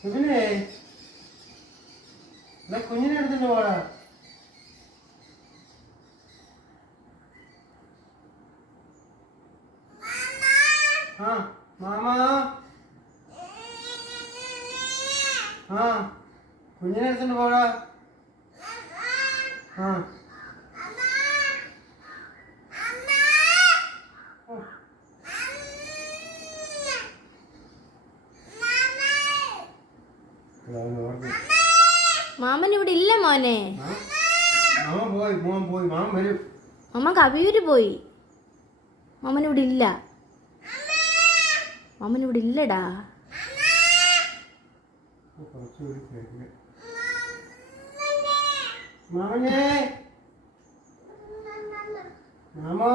കുഞ്ഞിനെ കുഞ്ഞിനെ എടുത്തിട്ട് പോടാ. ആ മാമാ ആ കുഞ്ഞിനെ എടുത്തിട്ട് പോടാ. ആ മാമൻ ഇവിടെ ഇല്ല മോനെ. മാമ കവിയൂര് പോയി. മാമൻ ഇവിടെ ഇല്ല. മാമൻ ഇവിടെ ഇല്ലടാ. മാമോ